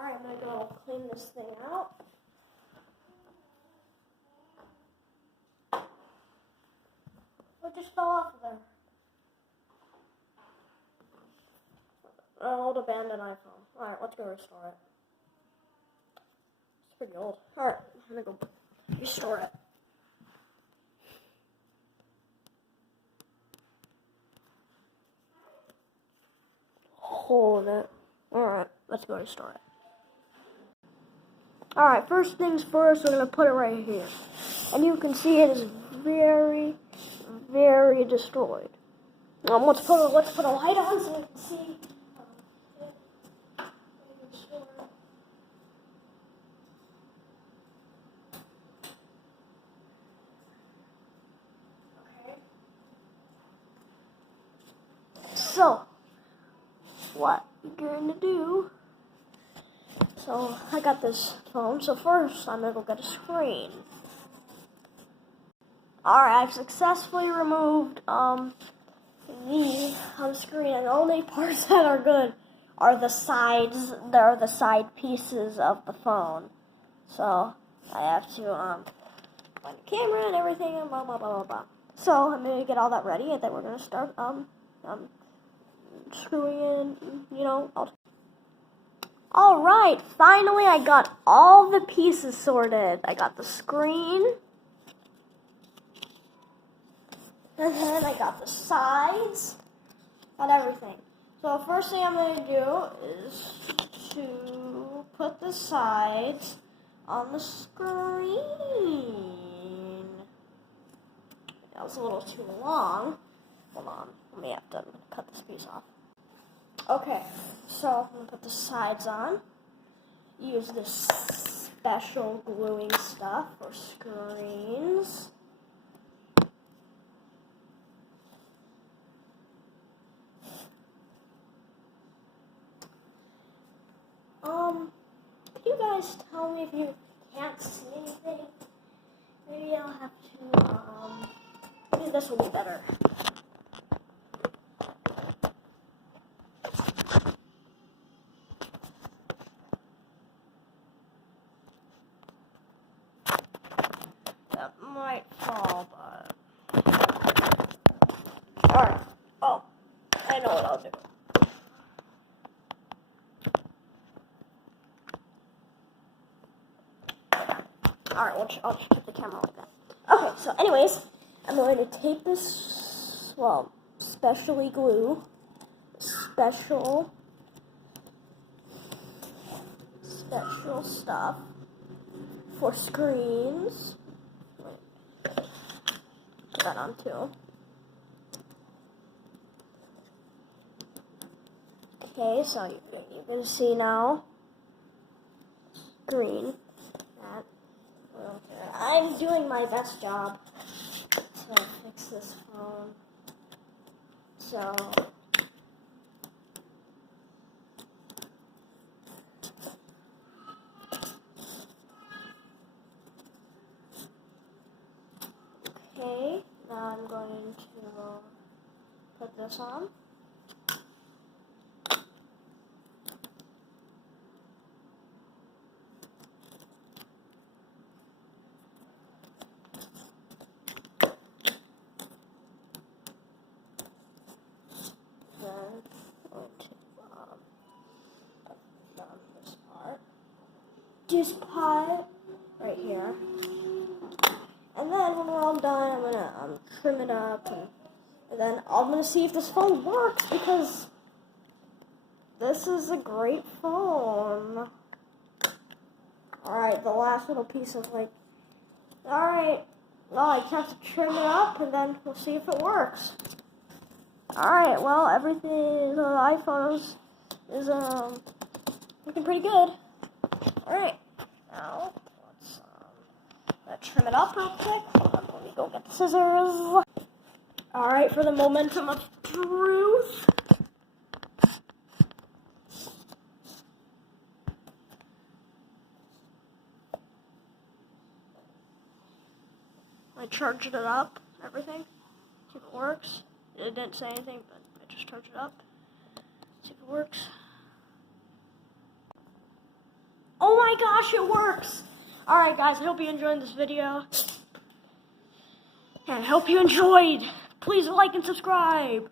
Alright, I'm gonna go clean this thing out. What just fell off of there? An old abandoned iPhone. Alright, let's go restore it. It's pretty old. Alright, I'm gonna go restore it. Hold it. Alright, let's go restore it. Alright, first things first, we're going to put it right here. And you can see it is very, very destroyed. Let's put a light on so we can see. Okay. So, what you're going to do. So, I got this phone, so first I'm going to go get a screen. Alright, I've successfully removed these on the screen, and the only parts that are good are the sides, the side pieces of the phone. So, I have to find the camera and everything, and blah, blah, blah, blah, blah. So, I'm going to get all that ready, and then we're going to start screwing in, Alright, finally I got all the pieces sorted. I got the screen, and then I got the sides, got everything. So first thing I'm going to do is to put the sides on the screen. That was a little too long. Hold on, let me have to cut this piece off. Okay, so I'm going to put the sides on. Use this special gluing stuff for screens. Could you guys tell me if you can't see anything? Maybe I'll have to, maybe this will be better. That might fall, but... Alright. Oh, I know what I'll do. Alright, I'll just put the camera like that. Okay, so anyways, I'm going to tape this, specially glue, special stuff for screens. Put that on too. Okay, so you can see now, screen, that. I'm doing my best job to fix this phone. So, okay, now I'm going to put this on. This part right here, and then when we're all done, I'm gonna trim it up, and then I'm gonna see if this phone works, because this is a great phone. Alright, the last little piece of alright, well, I just have to trim it up, and then we'll see if it works. Alright, well, everything, the iPhone is looking pretty good. Alright, now let's trim it up real quick. Let me go get the scissors. Alright, for the momentum of truth. I charged it up, everything. See if it works. It didn't say anything, but I just charged it up. See if it works. my gosh, it works. Alright guys, I hope you enjoyed this video. And I hope you enjoyed. Please like and subscribe.